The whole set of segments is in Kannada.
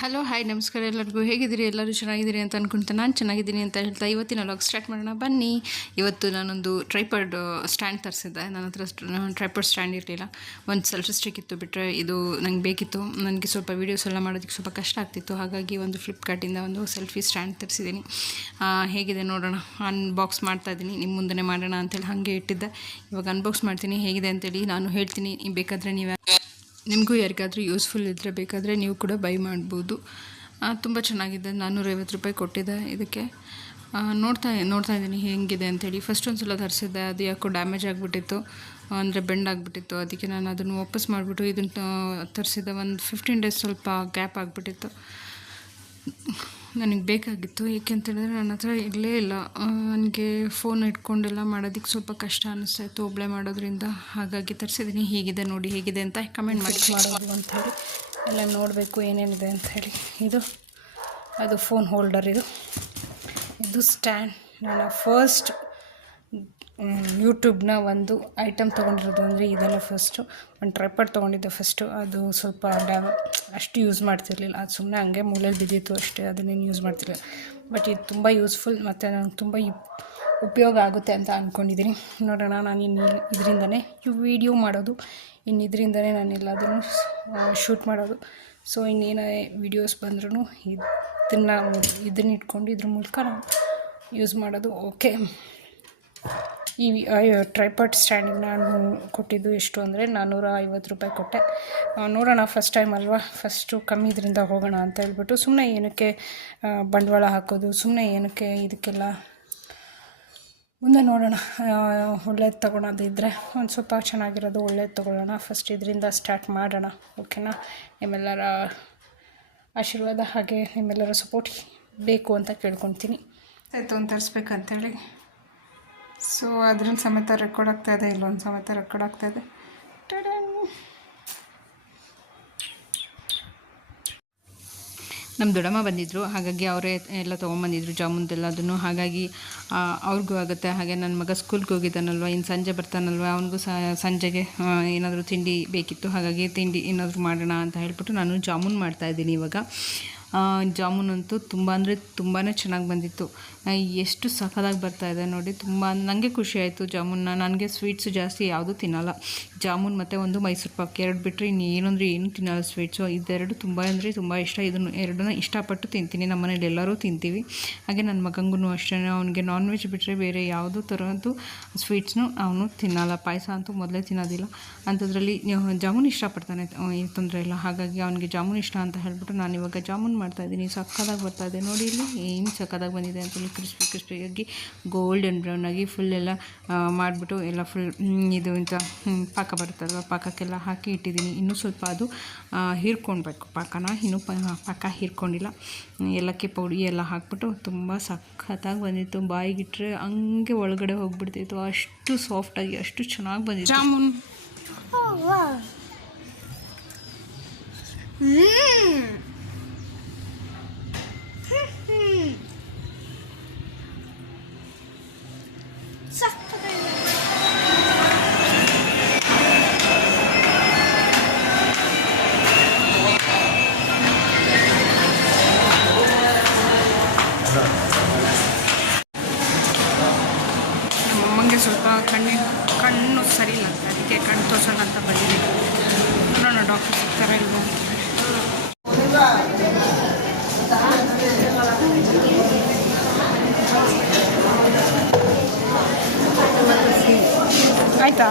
ಹಲೋ ಹಾಯ್ ನಮಸ್ಕಾರ ಎಲ್ಲರಿಗೂ. ಹೇಗಿದ್ದೀರಿ? ಎಲ್ಲರೂ ಚೆನ್ನಾಗಿದ್ದೀರಿ ಅಂತ ಅನ್ಕೊಂತ ನಾನು ಚೆನ್ನಾಗಿದ್ದೀನಿ ಅಂತ ಹೇಳ್ತಾ ಇವತ್ತಿನ ಲಾಗ್ ಸ್ಟಾರ್ಟ್ ಮಾಡೋಣ. ಬನ್ನಿ. ಇವತ್ತು ನಾನೊಂದು ಟ್ರೈಪರ್ಡ್ ಸ್ಟ್ಯಾಂಡ್ ತರಿಸಿದ್ದೆ. ನನ್ನ ಹತ್ರ ಟ್ರೈಪರ್ಡ್ ಸ್ಟ್ಯಾಂಡ್ ಇರಲಿಲ್ಲ. ಒಂದು ಸೆಲ್ಫಿ ಸ್ಟಿಕ್ ಇತ್ತು ಬಿಟ್ಟರೆ ಇದು ನಂಗೆ ಬೇಕಿತ್ತು. ನನಗೆ ಸ್ವಲ್ಪ ವೀಡಿಯೋಸ್ ಎಲ್ಲ ಮಾಡೋದಕ್ಕೆ ಸ್ವಲ್ಪ ಕಷ್ಟ ಆಗ್ತಿತ್ತು. ಹಾಗಾಗಿ ಒಂದು ಫ್ಲಿಪ್ಕಾರ್ಟಿಂದ ಒಂದು ಸೆಲ್ಫಿ ಸ್ಟ್ಯಾಂಡ್ ತರಿಸಿದ್ದೀನಿ. ಹೇಗಿದೆ ನೋಡೋಣ. ಅನ್ಬಾಕ್ಸ್ ಮಾಡ್ತಾ ಇದ್ದೀನಿ. ನಿಮ್ಮ ಮುಂದೆ ಮಾಡೋಣ ಅಂತೇಳಿ ಹಾಗೆ ಇಟ್ಟಿದ್ದೆ. ಇವಾಗ ಅನ್ಬಾಕ್ಸ್ ಮಾಡ್ತೀನಿ. ಹೇಗಿದೆ ಅಂತೇಳಿ ನಾನು ಹೇಳ್ತೀನಿ. ಬೇಕಾದರೆ ನೀವು ನಿಮಗೂ ಯಾರಿಗಾದರೂ ಯೂಸ್ಫುಲ್ ಇದ್ದರೆ ಬೇಕಾದರೆ ನೀವು ಕೂಡ ಬೈ ಮಾಡ್ಬೋದು. ತುಂಬ ಚೆನ್ನಾಗಿದೆ. ನಾನ್ನೂರೈವತ್ತು ರೂಪಾಯಿ ಕೊಟ್ಟಿದ್ದೆ ಇದಕ್ಕೆ. ನೋಡ್ತಾ ನೋಡ್ತಾ ಇದ್ದೀನಿ ಹೇಗಿದೆ ಅಂತೇಳಿ. ಫಸ್ಟ್ ಒಂದು ಸಲ ತರಿಸಿದ್ದೆ. ಅದು ಯಾಕೋ ಡ್ಯಾಮೇಜ್ ಆಗಿಬಿಟ್ಟಿತ್ತು. ಅಂದರೆ ಬೆಂಡ್ ಆಗಿಬಿಟ್ಟಿತ್ತು. ಅದಕ್ಕೆ ನಾನು ಅದನ್ನು ವಾಪಸ್ ಮಾಡಿಬಿಟ್ಟು ಇದನ್ನು ತರಿಸಿದ್ದೆ. ಒಂದು ಫಿಫ್ಟೀನ್ ಡೇಸ್ ಸ್ವಲ್ಪ ಗ್ಯಾಪ್ ಆಗಿಬಿಟ್ಟಿತ್ತು. ನನಗೆ ಬೇಕಾಗಿತ್ತು. ಏಕೆಂತೇಳಿದ್ರೆ ನನ್ನ ಹತ್ರ ಇರಲೇ ಇಲ್ಲ. ನನಗೆ ಫೋನ್ ಇಟ್ಕೊಂಡೆಲ್ಲ ಮಾಡೋದಕ್ಕೆ ಸ್ವಲ್ಪ ಕಷ್ಟ ಅನ್ನಿಸ್ತಾಯಿತ್ತು ಒಬ್ಳೆ ಮಾಡೋದ್ರಿಂದ ಹಾಗಾಗಿ ತರಿಸಿದ್ದೀನಿ ಹೀಗಿದೆ ನೋಡಿ, ಹೇಗಿದೆ ಅಂತ ಕಮೆಂಟ್ ಮಾಡಿ. ಮಾಡೋದು ಅಂಥೇಳಿ ಎಲ್ಲ ನೋಡಬೇಕು ಏನೇನಿದೆ ಹೇಳಿ. ಇದು, ಅದು ಫೋನ್ ಹೋಲ್ಡರ್ ಇದು. ಇದು ಸ್ಟ್ಯಾಂಡ್ ನನ್ನ ಫಸ್ಟ್ ಯೂಟ್ಯೂಬ್ನ ಒಂದು ಐಟಮ್ ತೊಗೊಂಡಿರೋದು ಅಂದರೆ ಇದೆಲ್ಲ ಫಸ್ಟು ಒಂದು ಟ್ರೈಪರ್ ತೊಗೊಂಡಿದ್ದೆ ಫಸ್ಟು ಅದು ಸ್ವಲ್ಪ ಡ್ಯಾ, ಅಷ್ಟು ಯೂಸ್ ಮಾಡ್ತಿರ್ಲಿಲ್ಲ. ಅದು ಸುಮ್ಮನೆ ಹಂಗೆ ಮೂಲೆಯಲ್ಲಿ ಬಿದ್ದಿತ್ತು ಅಷ್ಟೇ ಅದನ್ನೇನು ಯೂಸ್ ಮಾಡ್ತಿರ್ಲಿಲ್ಲ. ಬಟ್ ಇದು ತುಂಬ ಯೂಸ್ಫುಲ್ ಮತ್ತು ನನಗೆ ತುಂಬ ಉಪಯೋಗ ಆಗುತ್ತೆ ಅಂತ ಅಂದ್ಕೊಂಡಿದ್ದೀನಿ ನೋಡೋಣ, ನಾನು ಇನ್ನು ಇದರಿಂದನೇ ವಿಡಿಯೋ ಮಾಡೋದು. ಇನ್ನು ಇದರಿಂದನೇ ನಾನು ಎಲ್ಲಾದರೂ ಶೂಟ್ ಮಾಡೋದು. ಸೊ ಇನ್ನೇನೇ ವೀಡಿಯೋಸ್ ಬಂದ್ರೂ ಇದನ್ನು, ಇದನ್ನ ಇಟ್ಕೊಂಡು ಇದ್ರ ಮೂಲಕ ನಾನು ಯೂಸ್ ಮಾಡೋದು. ಓಕೆ ಈ ಟ್ರೈಪರ್ಡ್ ಸ್ಟ್ಯಾಂಡಿಗೆ ನಾನು ಕೊಟ್ಟಿದ್ದು ಎಷ್ಟು ಅಂದರೆ ನಾನ್ನೂರ ಐವತ್ತು ರೂಪಾಯಿ ಕೊಟ್ಟೆ. ನೋಡೋಣ ಫಸ್ಟ್ ಟೈಮ್ ಅಲ್ವಾ? ಫಸ್ಟು ಕಮ್ಮಿ ಇದರಿಂದ ಹೋಗೋಣ ಅಂತ ಹೇಳ್ಬಿಟ್ಟು ಸುಮ್ಮನೆ ಏನಕ್ಕೆ ಬಂಡವಾಳ ಹಾಕೋದು ಸುಮ್ಮನೆ ಏನಕ್ಕೆ ಇದಕ್ಕೆಲ್ಲ? ಮುಂದೆ ನೋಡೋಣ. ಒಳ್ಳೇದು ತೊಗೊಳೋದಿದ್ದರೆ ಒಂದು ಸ್ವಲ್ಪ ಚೆನ್ನಾಗಿರೋದು ಒಳ್ಳೇದು ತೊಗೊಳ್ಳೋಣ. ಫಸ್ಟ್ ಇದರಿಂದ ಸ್ಟಾರ್ಟ್ ಮಾಡೋಣ ಓಕೆನಾ ನಿಮ್ಮೆಲ್ಲರ ಆಶೀರ್ವಾದ ಹಾಗೆ ನಿಮ್ಮೆಲ್ಲರ ಸಪೋರ್ಟ್ ಬೇಕು ಅಂತ ಕೇಳ್ಕೊತೀನಿ ಆಯಿತು, ಒಂದು ತರಿಸ್ಬೇಕಂತೇಳಿ. ಸೊ ಅದ್ರಲ್ಲಿ ಸಮೇತ ರೆಕಾರ್ಡ್ ಆಗ್ತಾ ಇದೆ ಇಲ್ಲೊಂದು ಸಮೇತ ರೆಕಾರ್ಡ್ ಆಗ್ತಾ ಇದೆ. ನಮ್ಮ ದೊಡ್ಡಮ್ಮ ಬಂದಿದ್ದರು ಹಾಗಾಗಿ ಅವರೇ ಎಲ್ಲ ತೊಗೊಂಬಂದಿದ್ರು ಜಾಮೂನ್ದೆಲ್ಲದನ್ನು ಹಾಗಾಗಿ ಆ, ಅವ್ರಿಗೂ ಆಗುತ್ತೆ. ಹಾಗೆ ನನ್ನ ಮಗ ಸ್ಕೂಲ್ಗೆ ಹೋಗಿದ್ದಾನಲ್ವ ಇನ್ನು ಸಂಜೆ ಬರ್ತಾನಲ್ವ ಅವನಿಗೂ ಸಂಜೆಗೆ ಏನಾದರೂ ತಿಂಡಿ ಬೇಕಿತ್ತು. ಹಾಗಾಗಿ ತಿಂಡಿ ಏನಾದರೂ ಮಾಡೋಣ ಅಂತ ಹೇಳ್ಬಿಟ್ಟು ನಾನು ಜಾಮೂನ್ ಮಾಡ್ತಾಯಿದ್ದೀನಿ ಇವಾಗ. ಆ, ಜಾಮೂನ್ ಅಂತೂ ತುಂಬ ಅಂದರೆ ತುಂಬಾ ಚೆನ್ನಾಗಿ ಬಂದಿತ್ತು. ಎಷ್ಟು ಸಖತ್ತಾಗಿ ಬರ್ತಾ ಇದೆ ನೋಡಿ ತುಂಬ ನನಗೆ ಖುಷಿ ಆಯಿತು ಜಾಮೂನ್ನ ನನಗೆ ಸ್ವೀಟ್ಸು ಜಾಸ್ತಿ ಯಾವುದೂ ತಿನ್ನಲ್ಲ. ಜಾಮೂನ್ ಮತ್ತು ಒಂದು ಮೈಸೂರು ಪಾಕ್ ಎರಡು ಬಿಟ್ಟರೆ ಇನ್ನು ಏನು ತಿನ್ನಲ್ಲ ಸ್ವೀಟ್ಸು ಇದೆರಡು ತುಂಬ ಅಂದರೆ ತುಂಬ ಇಷ್ಟ. ಇದನ್ನು ಎರಡನ್ನ ಇಷ್ಟಪಟ್ಟು ತಿಂತೀನಿ. ನಮ್ಮ ಮನೇಲಿ ಎಲ್ಲರೂ ತಿಂತೀವಿ. ಹಾಗೆ ನನ್ನ ಮಗಂಗೂ ಅಷ್ಟೇ. ಅವನಿಗೆ ನಾನ್ ವೆಜ್ ಬಿಟ್ಟರೆ ಬೇರೆ ಯಾವುದೂ ಥರದ್ದು ಸ್ವೀಟ್ಸ್ನು ಅವನು ತಿನ್ನಲ್ಲ. ಪಾಯಸ ಅಂತೂ ಮೊದಲೇ ತಿನ್ನೋದಿಲ್ಲ. ಅಂಥದ್ರಲ್ಲಿ ಜಾಮೂನ್ ಇಷ್ಟಪಡ್ತಾನೆ. ತೊಂದರೆ ಇಲ್ಲ. ಹಾಗಾಗಿ ಅವನಿಗೆ ಜಾಮೂನ್ ಇಷ್ಟ ಅಂತ ಹೇಳಿಬಿಟ್ಟು ನಾನು ಇವಾಗ ಜಾಮೂನ್ ಮಾಡ್ತಾಯಿದ್ದೀನಿ ಸಕ್ಕದಾಗಿ ಬರ್ತಾ ಇದೆ. ನೋಡಿ ಇಲ್ಲಿ ಏನು ಸಕ್ಕದಾಗಿ ಬಂದಿದೆ ಅಂತೇಳಿ ಕ್ರಿಸ್ಪಿ ಕ್ರಿಸ್ಪಿಯಾಗಿ ಗೋಲ್ಡನ್ ಬ್ರೌನ್ ಆಗಿ ಫುಲ್ ಎಲ್ಲ ಮಾಡಿಬಿಟ್ಟು ಎಲ್ಲ ಫುಲ್ ಇದು ಇಂಥ ಹ್ಮ್, ಪಾಕ ಬರುತ್ತಲ್ವ ಪಾಕಕ್ಕೆಲ್ಲ ಹಾಕಿ ಇಟ್ಟಿದ್ದೀನಿ. ಇನ್ನೂ ಸ್ವಲ್ಪ ಅದು ಹೀರ್ಕೊಳ್ಬೇಕು. ಪಾಕನ ಇನ್ನೂ ಪ ಪಾಕ ಹೀರ್ಕೊಂಡಿಲ್ಲ. ಏಲಕ್ಕಿ ಪೌಡಿ ಎಲ್ಲ ಹಾಕ್ಬಿಟ್ಟು ತುಂಬ ಸಖತ್ತಾಗಿ ಬಂದಿತ್ತು. ಬಾಯಿಗಿಟ್ರೆ ಹಂಗೆ ಒಳಗಡೆ ಹೋಗ್ಬಿಡ್ತಿತ್ತು. ಅಷ್ಟು ಸಾಫ್ಟಾಗಿ ಅಷ್ಟು ಚೆನ್ನಾಗಿ ಬಂದಿತ್ತು. ಜಾಮೂನ್. Mmm. ಕಣ್ಣಿನ ಕಣ್ಣು ಸರಿ ಇಲ್ಲ ಅಂತ, ಅದಕ್ಕೆ ಕಣ್ಣು ತೋರ್ಸೋಣ ಅಂತ ಬಂದಿದ್ದೀನಿ. ನೋಡೋಣ ಡಾಕ್ಟರ್ ಸಿಗ್ತಾರೆ ಇಲ್ವೋ? ಆಯಿತಾ?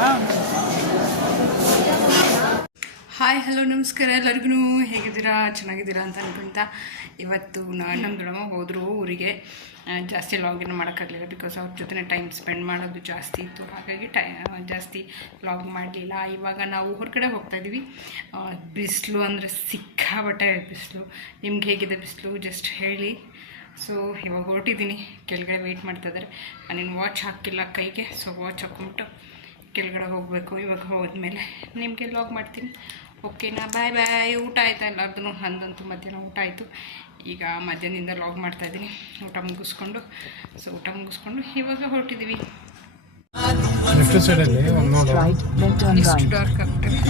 ಹಾಯ್ ಹಲೋ ನಮಸ್ಕಾರ ಎಲ್ಲರಿಗೂ. ಹೇಗಿದ್ದೀರಾ? ಚೆನ್ನಾಗಿದ್ದೀರಾ ಅಂತ ಅನ್ಕೊಂತ ಇವತ್ತು ನಾನು ನಮ್ಮ ದೊಡ್ಡಮ್ಮ ಹೋದರು ಊರಿಗೆ. ಜಾಸ್ತಿ ಲಾಗಿನ್ ಮಾಡೋಕ್ಕಾಗಲಿಲ್ಲ ಬಿಕಾಸ್ ಅವ್ರ ಜೊತೆ ಟೈಮ್ ಸ್ಪೆಂಡ್ ಮಾಡೋದು ಜಾಸ್ತಿ ಇತ್ತು. ಹಾಗಾಗಿ ಟೈ ಜಾಸ್ತಿ ಲಾಗ್ ಮಾಡಲಿಲ್ಲ. ಇವಾಗ ನಾವು ಹೊರಗಡೆ ಹೋಗ್ತಾ ಇದ್ದೀವಿ ಬಿಸಿಲು ಅಂದರೆ ಸಿಕ್ಕಾಬಟ್ಟೆ ಬಿಸಿಲು. ನಿಮ್ಗೆ ಹೇಗಿದೆ ಬಿಸಿಲು? ಜಸ್ಟ್ ಹೇಳಿ. ಸೊ ಇವಾಗ ಹೊರಟಿದ್ದೀನಿ. ಕೆಳಗಡೆ ವೆಯ್ಟ್ ಮಾಡ್ತಾ ಇದ್ದಾರೆ ನಾನೇನು ವಾಚ್ ಹಾಕಿಲ್ಲ ಕೈಗೆ ಸೊ ವಾಚ್ ಹಾಕ್ಕೊಂಬಿಟ್ಟು ಕೆಳಗಡೆ ಹೋಗಬೇಕು. ಇವಾಗ ಹೋದ್ಮೇಲೆ ನಿಮಗೆ ಲಾಗ್ ಮಾಡ್ತೀನಿ. ಓಕೆನಾ ಬಾಯ್ ಬಾಯ್ ಊಟ ಆಯಿತಾ ಎಲ್ಲರದ್ದು ನಂದಂತೂ ಮಧ್ಯಾಹ್ನ ಊಟ ಆಯಿತು. ಈಗ ಮಧ್ಯಾಹ್ನದಿಂದ ಲಾಗ್ ಮಾಡ್ತಾಯಿದ್ದೀನಿ ಊಟ ಮುಗಿಸ್ಕೊಂಡು ಸೊ ಊಟ ಮುಗಿಸ್ಕೊಂಡು ಇವಾಗ ಹೊರಟಿದ್ದೀವಿ ಡಾರ್ಕ್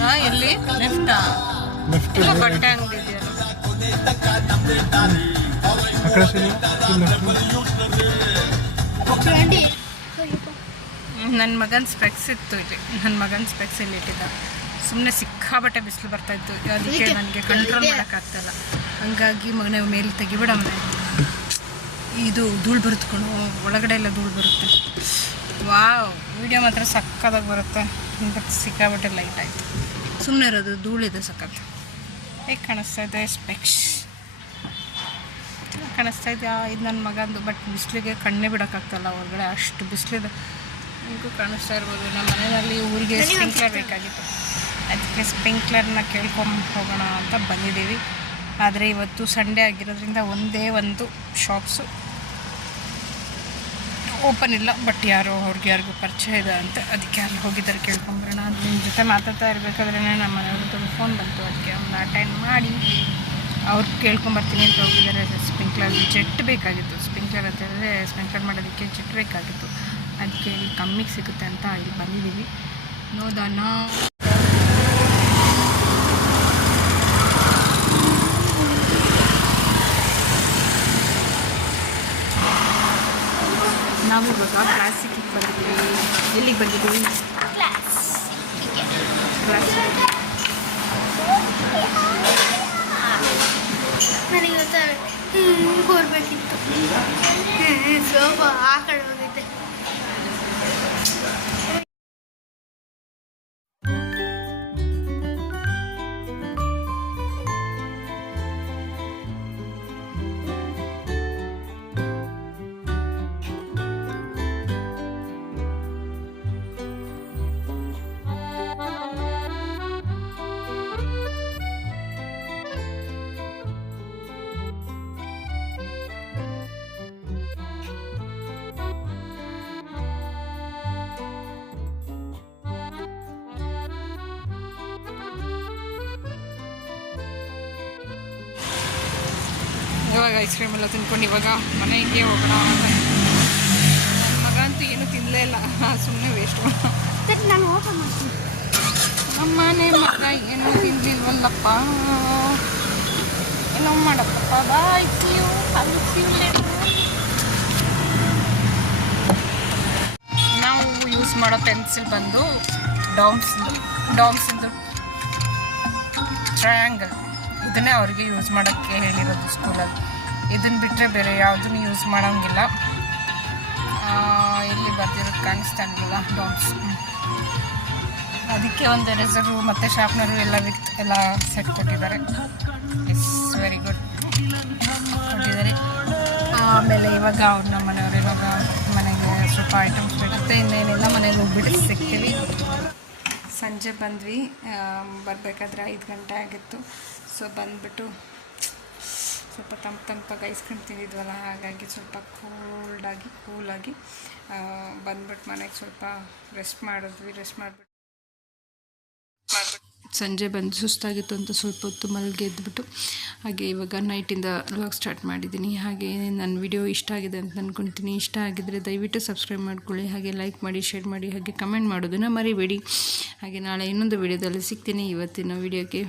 ಹಾಂ ಎಲ್ಲಿ? ಲೆಫ್ಟಾ ಬಟ್ಟೆ ಅಂಗಡಿ ಇದೆಯಲ್ಲ ನನ್ನ ಮಗನ ಸ್ಪೆಕ್ಸ್ ಇತ್ತು ಇಲ್ಲಿ. ನನ್ನ ಮಗನ ಸ್ಪೆಕ್ಸ್ ಇಲ್ಲಿ ಇಟ್ಟಿದ್ದ. ಸುಮ್ಮನೆ ಸಿಕ್ಕಾಬಟ್ಟೆ ಬಿಸಿಲು ಬರ್ತಾಯಿತ್ತು ಅದಕ್ಕೆ ಇದಕ್ಕೆ- ನನಗೆ ಕಂಟ್ರೋಲ್ ಮಾಡೋಕ್ಕಾಗ್ತಲ್ಲ ಹಂಗಾಗಿ ಮಗನ ಮೇಲೆ ತೆಗಿಬೇಡ ಮನೆ. ಇದು ಧೂಳು ಬರುತ್ಕೊಂಡು ಒಳಗಡೆ ಎಲ್ಲ ಧೂಳು ಬರುತ್ತೆ. ವಾವ್ ವಿಡಿಯೋ ಮಾತ್ರ ಸಕ್ಕದಾಗಿ ಬರುತ್ತೆ. ಬಟ್ ಸಿಕ್ಕಾಬಟ್ಟೆ ಲೈಟ್ ಆಯಿತು. ಸುಮ್ಮನೆ ಇರೋದು ಧೂಳಿದೆ ಸಕ್ಕತ್ತೆ ಹೇಗೆ ಕಾಣಿಸ್ತಾ ಇದೆ ಸ್ಪೆಕ್ಸ್ ಕಾಣಿಸ್ತಾ ಇದೆಯಾ? ಇದು ನನ್ನ ಮಗಂದು ಬಟ್ ಬಿಸಿಲಿಗೆ ಕಣ್ಣೇ ಬಿಡೋಕ್ಕಾಗ್ತಲ್ಲ ಹೊರಗಡೆ. ಅಷ್ಟು ಬಿಸಿಲಿದೆ. ನಿಮಗೂ ಕಾಣಿಸ್ತಾ ಇರ್ಬೋದು. ನಮ್ಮ ಮನೆಯಲ್ಲಿ ಊರಿಗೆ ಸ್ಪ್ರಿಂಕ್ಲರ್ ಬೇಕಾಗಿತ್ತು. ಅದಕ್ಕೆ ಸ್ಪ್ರಿಂಕ್ಲರ್ನ ಹೋಗೋಣ ಅಂತ ಬಂದಿದ್ದೀವಿ. ಆದರೆ ಇವತ್ತು ಸಂಡೇ ಆಗಿರೋದ್ರಿಂದ ಒಂದೇ ಒಂದು ಶಾಪ್ಸು ಓಪನ್ ಇಲ್ಲ. ಬಟ್ ಯಾರೋ ಅವ್ರಿಗೆ ಯಾರಿಗೂ ಪರಿಚಯ ಇದೆ ಅಂತ ಅದಕ್ಕೆ ಅಲ್ಲಿ ಹೋಗಿದ್ದಾರೆ ಕೇಳ್ಕೊಂಬರೋಣ ಅದು ನಿಮ್ಮ ಜೊತೆ ಮಾತಾಡ್ತಾ ಇರಬೇಕಾದ್ರೆ ನಮ್ಮ ಮನೆಯವ್ರದ್ದು ಫೋನ್ ಬಂತು. ಅದಕ್ಕೆ ಅವ್ನ ಅಟೆಂಡ್ ಮಾಡಿ ಅವ್ರು ಕೇಳ್ಕೊಂಬರ್ತೀನಿ ಅಂತ ಹೋಗಿದ್ದಾರೆ. ಸ್ಪ್ರಿಂಕ್ಲರ್ ಜೆಟ್ ಬೇಕಾಗಿತ್ತು. ಸ್ಪ್ರಿಂಕ್ಲರ್ ಅಂತ ಹೇಳಿದ್ರೆ ಸ್ಪ್ರಿಂಕ್ಲರ್ ಮಾಡೋದಕ್ಕೆ ಜೆಟ್ ಬೇಕಾಗಿತ್ತು. ಅದಕ್ಕೆ ಇಲ್ಲಿ ಕಮ್ಮಿಗೆ ಸಿಗುತ್ತೆ ಅಂತ ಇಲ್ಲಿ ಬಂದಿದ್ದೀವಿ. ನೋಡೋಣ. ನಾವು ಇವಾಗ ಕ್ಲಾಸಿಕಿಗೆ ಬಂದಿದ್ದೀವಿ ಎಲ್ಲಿಗೆ ಬಂದಿದ್ದೀವಿ? ನನಗೆ ಇವತ್ತು ಹಿಂಗೆ ಹೋಗ್ಬೇಕಿತ್ತು. ಸ್ವಲ್ಪ ಆ ಕಡೆ ಹೋಗಿದ್ದೆ. ಐಸ್ ಕ್ರೀಮ್ ಎಲ್ಲ ತಿನ್ಕೊಂಡು ಇವಾಗ ಮನೆಗೆ ಹೋಗೋಣ ಅಂತ. ನನ್ನ ಮಗ ಅಂತೂ ಏನೂ ತಿನ್ನಲೇ ಇಲ್ಲ. ಸುಮ್ಮನೆ ವೇಸ್ಟ್ ನಾನು ಓಪನ್ ಮಾಡ್ತೀನಿ. ನಮ್ಮ ಮನೆ ಮಗ ಏನೂ ತಿನ್ಲಿಲ್ವಲ್ಲಪ್ಪ. ಏನೋ ಮಾಡಪ್ಪ. ಬಾಯ್ ಸಿಯು ಅಲ್ಲಿ ನಾವು ಯೂಸ್ ಮಾಡೋ ಪೆನ್ಸಿಲ್ ಬಂದು ಡಾಮ್ಸ್ ಡಾಮ್ಸಿಂದು ಟ್ರಯಾಂಗಲ್ ಇದನ್ನೇ ಅವ್ರಿಗೆ ಯೂಸ್ ಮಾಡೋಕ್ಕೆ ಹೇಳಿರೋದು ಸ್ಕೂಲಲ್ಲಿ ಇದನ್ನು ಬಿಟ್ಟರೆ ಬೇರೆ ಯಾವುದನ್ನು ಯೂಸ್ ಮಾಡೋಂಗಿಲ್ಲ. ಇಲ್ಲಿ ಬರ್ತಿರೋದು ಕಾಣಿಸ್ತಾ ಇರಲಿಲ್ಲ ಅದಕ್ಕೆ ಒಂದು ಎರೇಸರು ಮತ್ತು ಶಾರ್ಪ್ನರು ಎಲ್ಲ ವಿತ್ ಎಲ್ಲ ಸೆಟ್ ಕೊಟ್ಟಿದ್ದಾರೆ. ಇಟ್ಸ್ ವೆರಿ ಗುಡ್ ಕೊಟ್ಟಿದ್ದಾರೆ. ಆಮೇಲೆ ಇವಾಗ ಅವ್ರು ನಮ್ಮ ಮನೆಯವರು ಇವಾಗ ಮನೆಗೆ ಸ್ವಲ್ಪ ಐಟಮ್ಸ್ ಬಿಡುತ್ತೆ. ಇನ್ನೇನೆಲ್ಲ, ಮನೆಗೆ ಹೋಗ್ಬಿಟ್ಟು ಸಿಗ್ತೀವಿ. ಸಂಜೆ ಬಂದ್ವಿ. ಬರಬೇಕಾದ್ರೆ ಐದು ಗಂಟೆ ಆಗಿತ್ತು. ಸೊ ಬಂದ್ಬಿಟ್ಟು ಸ್ವಲ್ಪ ತಂಪು ತಂಪಾಗಿ ಐಸ್ ಕ್ರೀಮ್ ತಿಂದಿದ್ವಲ್ಲ, ಹಾಗಾಗಿ ಸ್ವಲ್ಪ ಕೋಲ್ಡಾಗಿ ಕೂಲಾಗಿ ಬಂದ್ಬಿಟ್ಟು ಮನೆಗೆ ಸ್ವಲ್ಪ ರೆಸ್ಟ್ ಮಾಡಿದ್ವಿ ರೆಸ್ಟ್ ಮಾಡಿಬಿಟ್ಟು ಸಂಜೆ ಬಂದು ಸುಸ್ತಾಗಿತ್ತು ಅಂತ ಸ್ವಲ್ಪ ಹೊತ್ತು ಮಲಗಿ ಎದ್ಬಿಟ್ಟು, ಹಾಗೆ ಇವಾಗ ನೈಟಿಂದ ವ್ಲಾಗ್ ಸ್ಟಾರ್ಟ್ ಮಾಡಿದ್ದೀನಿ. ಹಾಗೆ ನನ್ನ ವಿಡಿಯೋ ಇಷ್ಟ ಆಗಿದೆ ಅಂತ ಅಂದ್ಕೊಳ್ತೀನಿ ಇಷ್ಟ ಆಗಿದ್ದರೆ ದಯವಿಟ್ಟು ಸಬ್ಸ್ಕ್ರೈಬ್ ಮಾಡ್ಕೊಳ್ಳಿ, ಹಾಗೆ ಲೈಕ್ ಮಾಡಿ ಶೇರ್ ಮಾಡಿ, ಹಾಗೆ ಕಮೆಂಟ್ ಮಾಡೋದನ್ನು ಮರಿಬೇಡಿ. ಹಾಗೆ ನಾಳೆ ಇನ್ನೊಂದು ವಿಡಿಯೋದಲ್ಲಿ ಸಿಗ್ತೀನಿ ಇವತ್ತಿನ ವಿಡಿಯೋಕ್ಕೆ